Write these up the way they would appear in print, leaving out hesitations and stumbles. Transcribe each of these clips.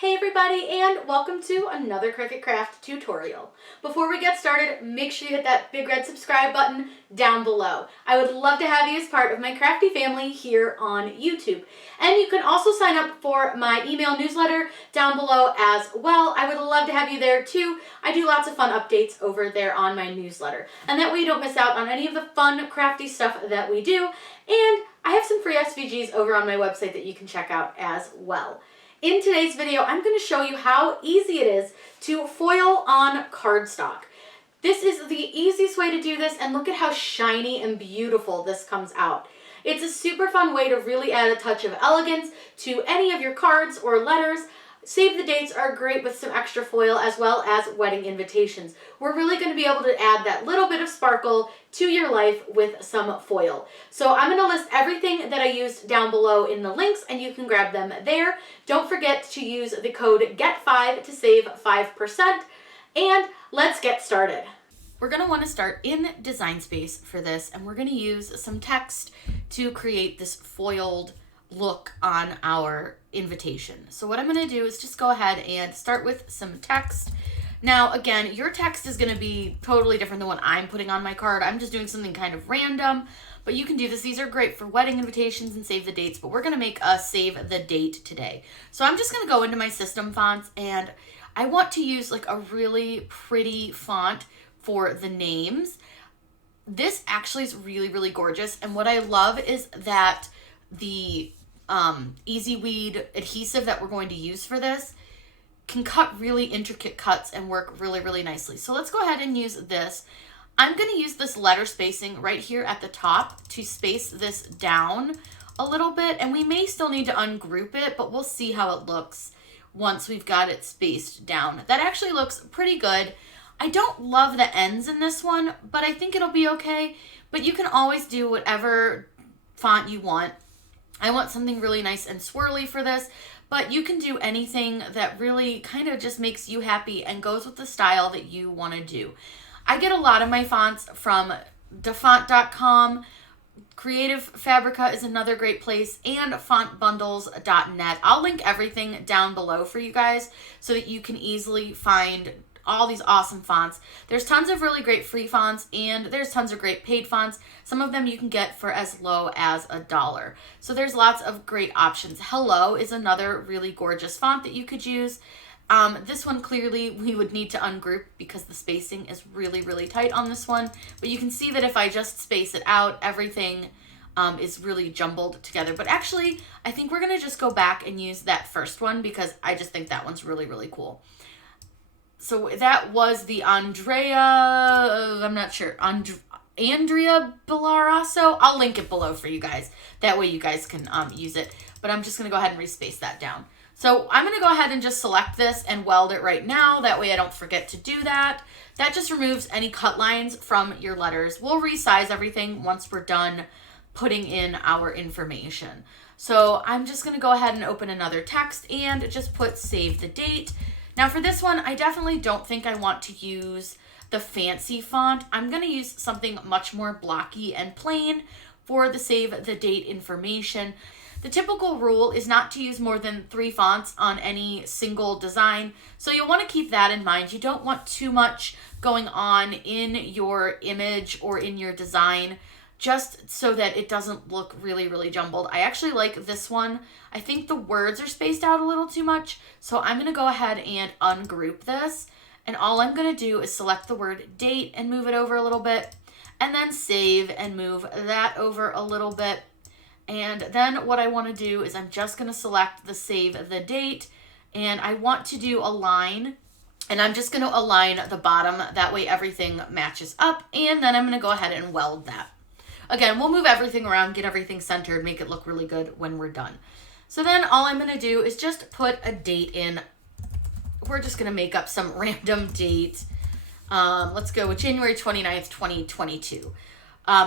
Hey everybody, and welcome to another Cricut Craft tutorial. Before we get started, make sure you hit that big red subscribe button down below. I would love to have you as part of my crafty family here on YouTube. And you can also sign up for my email newsletter down below as well. I would love to have you there too. I do lots of fun updates over there on my newsletter. And that way you don't miss out on any of the fun crafty stuff that we do. And I have some free SVGs over on my website that you can check out as well. In today's video, I'm going to show you how easy it is to foil on cardstock. This is the easiest way to do this, and look at how shiny and beautiful this comes out. It's a super fun way to really add a touch of elegance to any of your cards or letters. Save the dates are great with some extra foil, as well as wedding invitations. We're really going to be able to add that little bit of sparkle to your life with some foil. So I'm going to list everything that I used down below in the links, and you can grab them there. Don't forget to use the code GET5 to save 5%. And let's get started. We're going to want to start in Design Space for this, and we're going to use some text to create this foiled look on our invitation. So what I'm going to do is just go ahead and start with some text. Now, again, your text is going to be totally different than what I'm putting on my card. I'm just doing something kind of random, but you can do this. These are great for wedding invitations and save the dates, but we're going to make a save the date today. So I'm just going to go into my system fonts, and I want to use like a really pretty font for the names. This actually is really, really gorgeous. And what I love is that the Easy Weed adhesive that we're going to use for this can cut really intricate cuts and work really, really nicely. So let's go ahead and use this. I'm going to use this letter spacing right here at the top to space this down a little bit, and we may still need to ungroup it, but we'll see how it looks once we've got it spaced down. That actually looks pretty good. I don't love the ends in this one, but I think it'll be okay. But you can always do whatever font you want. I want something really nice and swirly for this, but you can do anything that really kind of just makes you happy and goes with the style that you want to do. I get a lot of my fonts from dafont.com. Creative Fabrica is another great place, and fontbundles.net. I'll link everything down below for you guys so that you can easily find all these awesome fonts. There's tons of really great free fonts, and there's tons of great paid fonts. Some of them you can get for as low as $1. So there's lots of great options. Hello is another really gorgeous font that you could use. This one clearly we would need to ungroup because the spacing is really, really tight on this one. But you can see that if I just space it out, everything is really jumbled together. But actually, I think we're going to just go back and use that first one because I just think that one's really, really cool. So that was the Andrea Bellarasso. I'll link it below for you guys. That way you guys can use it. But I'm just going to go ahead and respace that down. So I'm going to go ahead and just select this and weld it right now. That way I don't forget to do that. That just removes any cut lines from your letters. We'll resize everything once we're done putting in our information. So I'm just going to go ahead and open another text and just put save the date. Now for this one, I definitely don't think I want to use the fancy font. I'm going to use something much more blocky and plain for the save the date information. The typical rule is not to use more than 3 fonts on any single design, so you'll want to keep that in mind. You don't want too much going on in your image or in your design, just so that it doesn't look really, really jumbled. I actually like this one. I think the words are spaced out a little too much, so I'm going to go ahead and ungroup this. And all I'm going to do is select the word date and move it over a little bit, and then save and move that over a little bit. And then what I want to do is I'm just going to select the save the date, and I want to do a line, and I'm just going to align the bottom. That way everything matches up, and then I'm going to go ahead and weld that. Again, we'll move everything around, get everything centered, make it look really good when we're done. So then all I'm going to do is just put a date in. We're just going to make up some random date. Let's go with January 29th, 2022.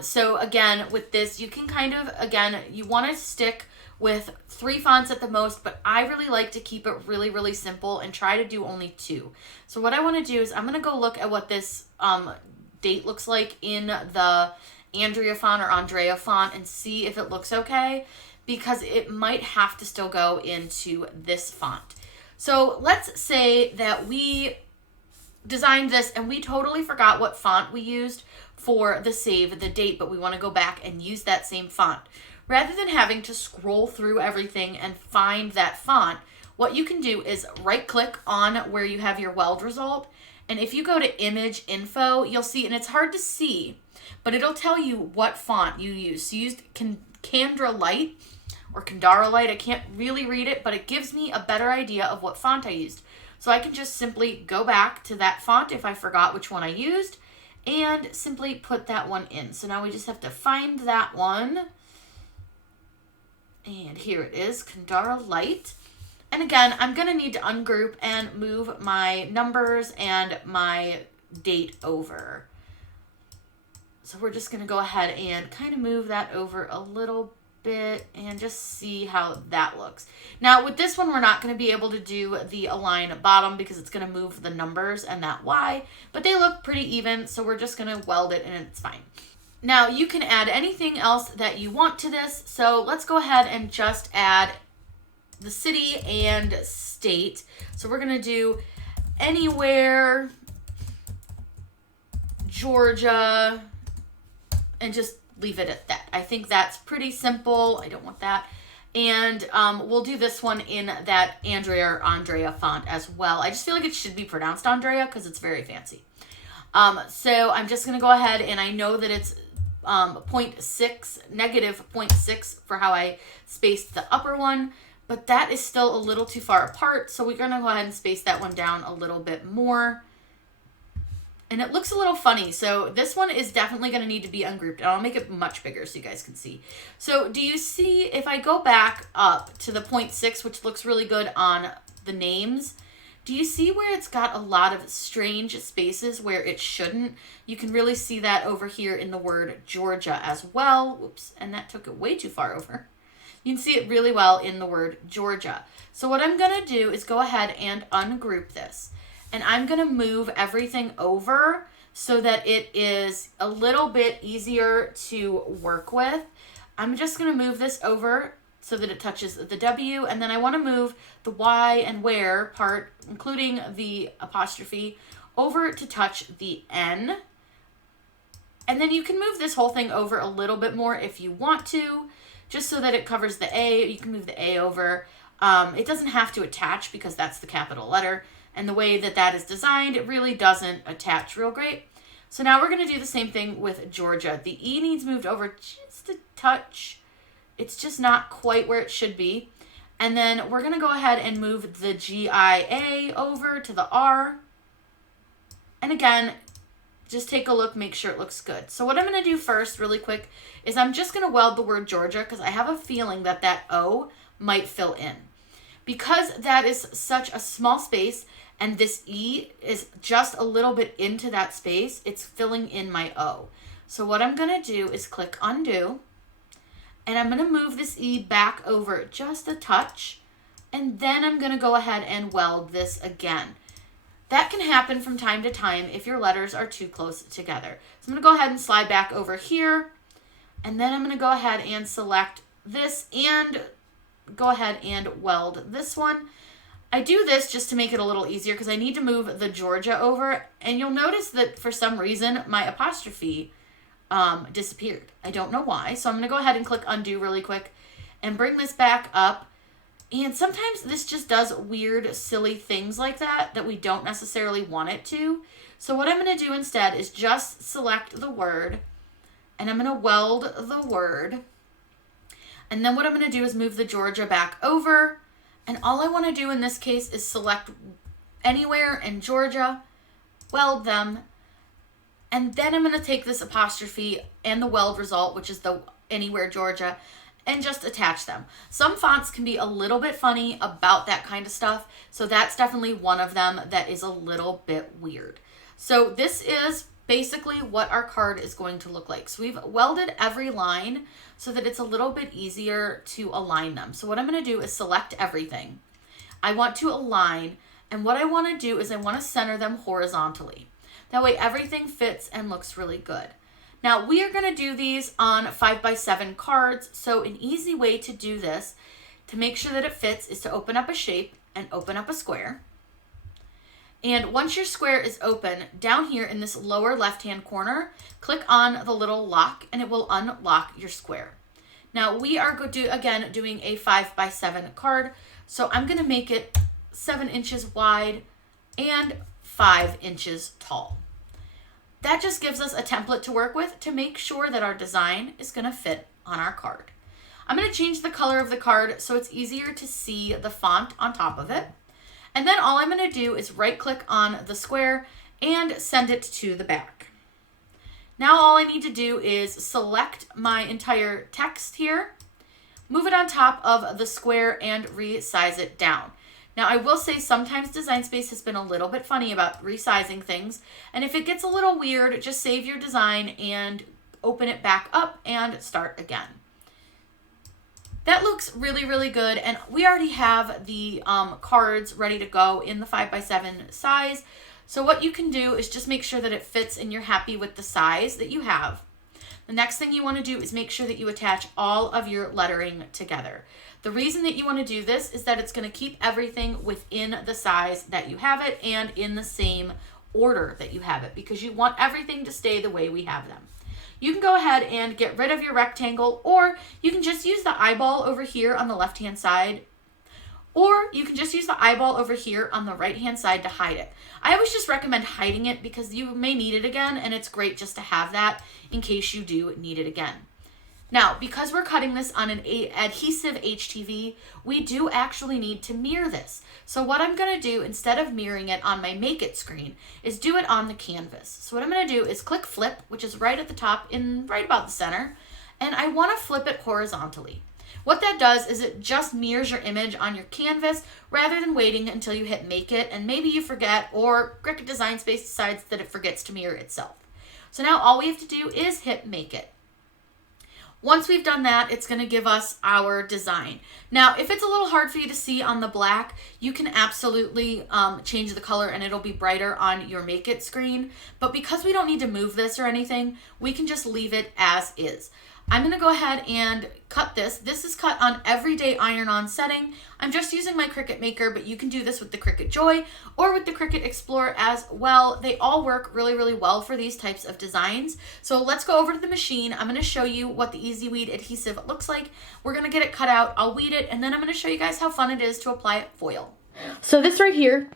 So again, with this, you can kind of, again, you want to stick with 3 fonts at the most, but I really like to keep it really, really simple and try to do only 2. So what I want to do is I'm going to go look at what this date looks like in the Andrea font and see if it looks okay, because it might have to still go into this font. So let's say that we designed this and we totally forgot what font we used for the save the date, but we want to go back and use that same font. Rather than having to scroll through everything and find that font, what you can do is right click on where you have your weld result. And if you go to image info, you'll see, and it's hard to see, but it'll tell you what font you use. So you used Candra Light or Candara Light. I can't really read it, but it gives me a better idea of what font I used. So I can just simply go back to that font if I forgot which one I used and simply put that one in. So now we just have to find that one. And here it is, Candara Light. And again, I'm going to need to ungroup and move my numbers and my date over. So we're just going to go ahead and kind of move that over a little bit and just see how that looks. Now with this one, we're not going to be able to do the align bottom because it's going to move the numbers and that Y, but they look pretty even. So we're just going to weld it and it's fine. Now you can add anything else that you want to this. So let's go ahead and just add the city and state. So we're going to do anywhere, Georgia, and just leave it at that. I think that's pretty simple. I don't want that. And we'll do this one in that Andrea or Andrea font as well. I just feel like it should be pronounced Andrea because it's very fancy. So I'm just going to go ahead, and I know that it's -0.6 for how I spaced the upper one, but that is still a little too far apart. So we're going to go ahead and space that one down a little bit more. And it looks a little funny. So this one is definitely going to need to be ungrouped. And I'll make it much bigger so you guys can see. So do you see, if I go back up to the 0.6, which looks really good on the names, do you see where it's got a lot of strange spaces where it shouldn't? You can really see that over here in the word Georgia as well. Whoops, and that took it way too far over. You can see it really well in the word Georgia. So what I'm going to do is go ahead and ungroup this. And I'm going to move everything over so that it is a little bit easier to work with. I'm just going to move this over so that it touches the W, and then I want to move the Y and where part, including the apostrophe, over to touch the N. And then you can move this whole thing over a little bit more if you want to, just so that it covers the A. You can move the A over. It doesn't have to attach because that's the capital letter. And the way that that is designed, it really doesn't attach real great. So now we're going to do the same thing with Georgia. The E needs moved over just a touch. It's just not quite where it should be. And then we're going to go ahead and move the GIA over to the R. And again, just take a look, make sure it looks good. So what I'm going to do first, really quick, is I'm just going to weld the word Georgia because I have a feeling that that O might fill in. Because that is such a small space, and this E is just a little bit into that space, it's filling in my O. So what I'm going to do is click undo, and I'm going to move this E back over just a touch, and then I'm going to go ahead and weld this again. That can happen from time to time if your letters are too close together. So I'm going to go ahead and slide back over here, and then I'm going to go ahead and select this and go ahead and weld this one. I do this just to make it a little easier because I need to move the Georgia over, and you'll notice that for some reason my apostrophe disappeared. I don't know why. So I'm going to go ahead and click undo really quick and bring this back up. And sometimes this just does weird, silly things like that we don't necessarily want it to. So what I'm going to do instead is just select the word, and I'm going to weld the word. And then what I'm going to do is move the Georgia back over. And all I want to do in this case is select anywhere in Georgia, weld them, and then I'm going to take this apostrophe and the weld result, which is the anywhere Georgia, and just attach them. Some fonts can be a little bit funny about that kind of stuff, so that's definitely one of them that is a little bit weird. So this is basically what our card is going to look like. So we've welded every line so that it's a little bit easier to align them. So what I'm going to do is select everything. I want to align, and what I want to do is I want to center them horizontally. That way everything fits and looks really good. Now we are going to do these on 5x7 cards. So an easy way to do this to make sure that it fits is to open up a shape and open up a square. And once your square is open, down here in this lower left-hand corner, click on the little lock and it will unlock your square. Now we are again doing a 5x7 card, so I'm going to make it 7 inches wide and 5 inches tall. That just gives us a template to work with to make sure that our design is going to fit on our card. I'm going to change the color of the card so it's easier to see the font on top of it. And then all I'm going to do is right click on the square and send it to the back. Now all I need to do is select my entire text here, move it on top of the square and resize it down. Now I will say sometimes Design Space has been a little bit funny about resizing things, and if it gets a little weird, just save your design and open it back up and start again. That looks really, really good, and we already have the cards ready to go in the 5x7 size. So what you can do is just make sure that it fits and you're happy with the size that you have. The next thing you want to do is make sure that you attach all of your lettering together. The reason that you want to do this is that it's going to keep everything within the size that you have it and in the same order that you have it, because you want everything to stay the way we have them. You can go ahead and get rid of your rectangle, or you can just use the eyeball over here on the left-hand side, or you can just use the eyeball over here on the right-hand side to hide it. I always just recommend hiding it because you may need it again, and it's great just to have that in case you do need it again. Now, because we're cutting this on an adhesive HTV, we do actually need to mirror this. So what I'm going to do, instead of mirroring it on my Make It screen, is do it on the canvas. So what I'm going to do is click Flip, which is right at the top, right about the center, and I want to flip it horizontally. What that does is it just mirrors your image on your canvas rather than waiting until you hit Make It and maybe you forget, or CRICUT Design Space decides that it forgets to mirror itself. So now all we have to do is hit Make It. Once we've done that, it's going to give us our design. Now, if it's a little hard for you to see on the black, you can absolutely change the color and it'll be brighter on your Make It screen. But because we don't need to move this or anything, we can just leave it as is. I'm going to go ahead and cut this. This is cut on everyday iron-on setting. I'm just using my Cricut Maker, but you can do this with the Cricut Joy or with the Cricut Explorer as well. They all work really, really well for these types of designs. So let's go over to the machine. I'm going to show you what the Easy Weed adhesive looks like. We're going to get it cut out. I'll weed it, and then I'm going to show you guys how fun it is to apply foil. So this right here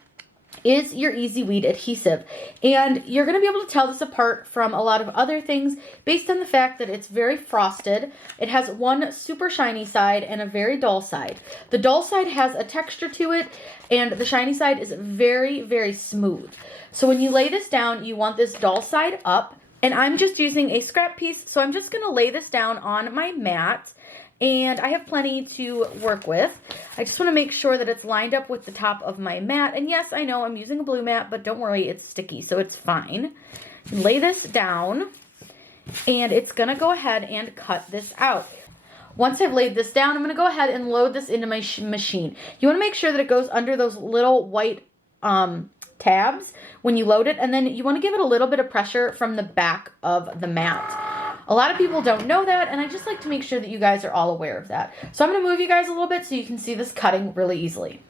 is your Easy Weed adhesive, and you're going to be able to tell this apart from a lot of other things based on the fact that it's very frosted. It has one super shiny side and a very dull side. The dull side has a texture to it, and the shiny side is very, very smooth. So when you lay this down, you want this dull side up, and I'm just using a scrap piece, so I'm just going to lay this down on my mat. And I have plenty to work with. I just want to make sure that it's lined up with the top of my mat. And yes, I know I'm using a blue mat, but don't worry, it's sticky, so it's fine. Lay this down, and it's going to go ahead and cut this out. Once I've laid this down, I'm going to go ahead and load this into my machine. You want to make sure that it goes under those little white tabs when you load it, and then you want to give it a little bit of pressure from the back of the mat. A lot of people don't know that, and I just like to make sure that you guys are all aware of that. So I'm going to move you guys a little bit so you can see this cutting really easily.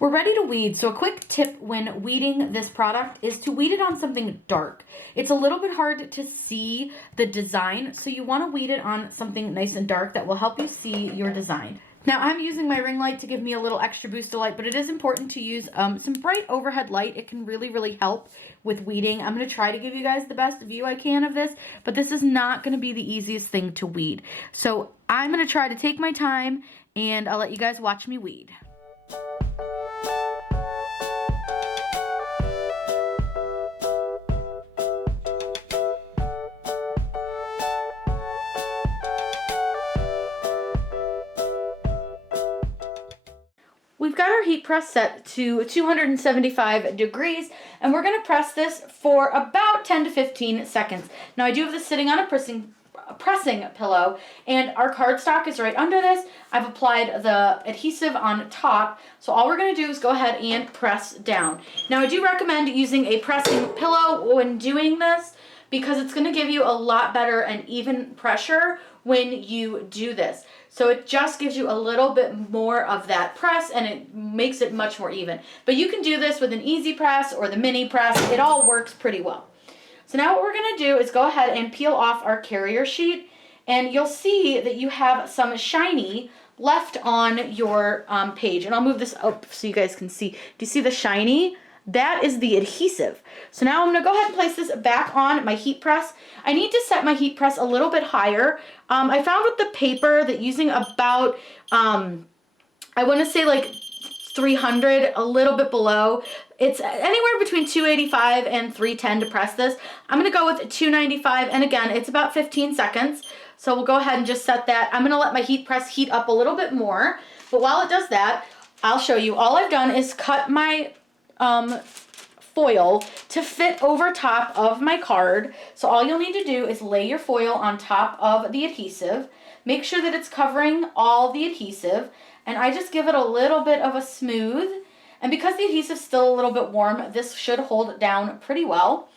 We're ready to weed, so a quick tip when weeding this product is to weed it on something dark. It's a little bit hard to see the design, so you want to weed it on something nice and dark that will help you see your design. Now I'm using my ring light to give me a little extra boost of light, but it is important to use some bright overhead light. It can really, really help with weeding. I'm going to try to give you guys the best view I can of this, but this is not going to be the easiest thing to weed. So I'm going to try to take my time, and I'll let you guys watch me weed. We've got our heat press set to 275 degrees, and we're going to press this for about 10 to 15 seconds. Now I do have this sitting on a pressing pillow, and our cardstock is right under this. I've applied the adhesive on top, so all we're going to do is go ahead and press down. Now I do recommend using a pressing pillow when doing this because it's going to give you a lot better and even pressure when you do this. So it just gives you a little bit more of that press, and it makes it much more even. But you can do this with an easy press or the mini press. It all works pretty well. So now what we're going to do is go ahead and peel off our carrier sheet, and you'll see that you have some shiny left on your page. And I'll move this up so you guys can see. Do you see the shiny? That is the adhesive. So now I'm going to go ahead and place this back on my heat press. I need to set my heat press a little bit higher. I found with the paper that using about, I want to say like 300, a little bit below. It's anywhere between 285 and 310 to press this. I'm going to go with 295, and again, it's about 15 seconds. So we'll go ahead and just set that. I'm going to let my heat press heat up a little bit more. But while it does that, I'll show you. All I've done is cut my foil to fit over top of my card. So all you'll need to do is lay your foil on top of the adhesive. Make sure that it's covering all the adhesive, and I just give it a little bit of a smooth. And because the adhesive's still a little bit warm, this should hold down pretty well.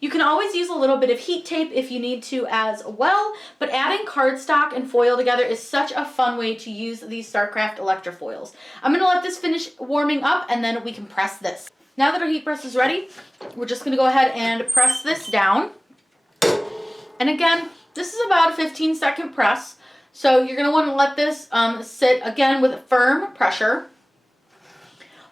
You can always use a little bit of heat tape if you need to as well, but adding cardstock and foil together is such a fun way to use these StarCraft Electrofoils. I'm going to let this finish warming up, and then we can press this. Now that our heat press is ready, we're just going to go ahead and press this down. And again, this is about a 15-second press, so you're going to want to let this sit again with firm pressure.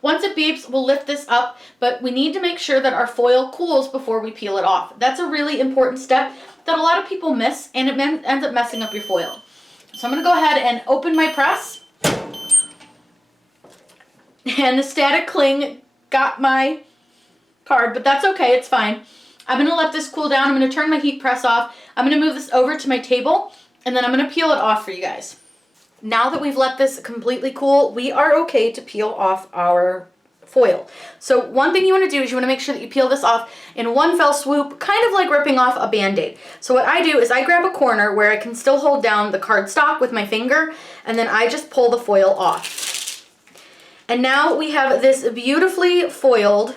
Once it beeps, we'll lift this up, but we need to make sure that our foil cools before we peel it off. That's a really important step that a lot of people miss, and it ends up messing up your foil. So I'm going to go ahead and open my press. And the static cling got my card, but that's okay, it's fine. I'm going to let this cool down. I'm going to turn my heat press off. I'm going to move this over to my table, and then I'm going to peel it off for you guys. Now that we've let this completely cool, we are okay to peel off our foil. So one thing you want to do is you want to make sure that you peel this off in one fell swoop, kind of like ripping off a Band-Aid. So what I do is I grab a corner where I can still hold down the cardstock with my finger, and then I just pull the foil off. And now we have this beautifully foiled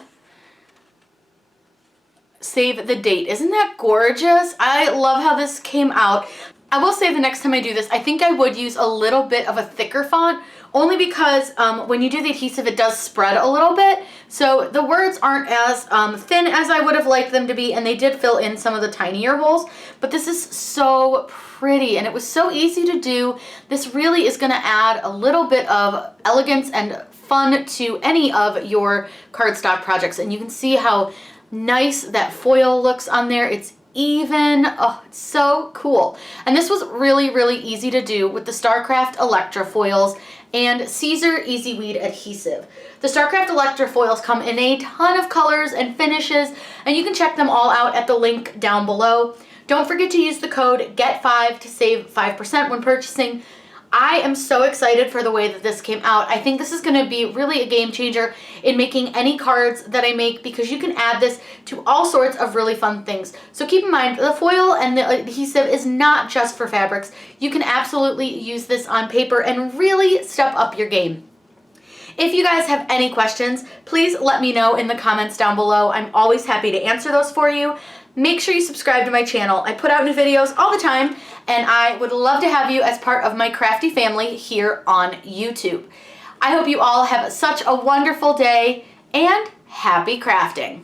save the date. Isn't that gorgeous? I love how this came out. I will say the next time I do this, I think I would use a little bit of a thicker font, only because when you do the adhesive, it does spread a little bit. So the words aren't as thin as I would have liked them to be, and they did fill in some of the tinier holes, but this is so pretty, and it was so easy to do. This really is gonna add a little bit of elegance and fun to any of your cardstock projects, and you can see how nice that foil looks on there. It's even. Oh, it's so cool. And this was really, really easy to do with the StarCraft Electrofoils and Caesar Easy Weed adhesive. The StarCraft Electrofoils come in a ton of colors and finishes, and you can check them all out at the link down below. Don't forget to use the code GET5 to save 5% when purchasing. I am so excited for the way that this came out. I think this is going to be really a game changer in making any cards that I make, because you can add this to all sorts of really fun things. So keep in mind, the foil and the adhesive is not just for fabrics. You can absolutely use this on paper and really step up your game. If you guys have any questions, please let me know in the comments down below. I'm always happy to answer those for you. Make sure you subscribe to my channel. I put out new videos all the time, and I would love to have you as part of my crafty family here on YouTube. I hope you all have such a wonderful day, and happy crafting!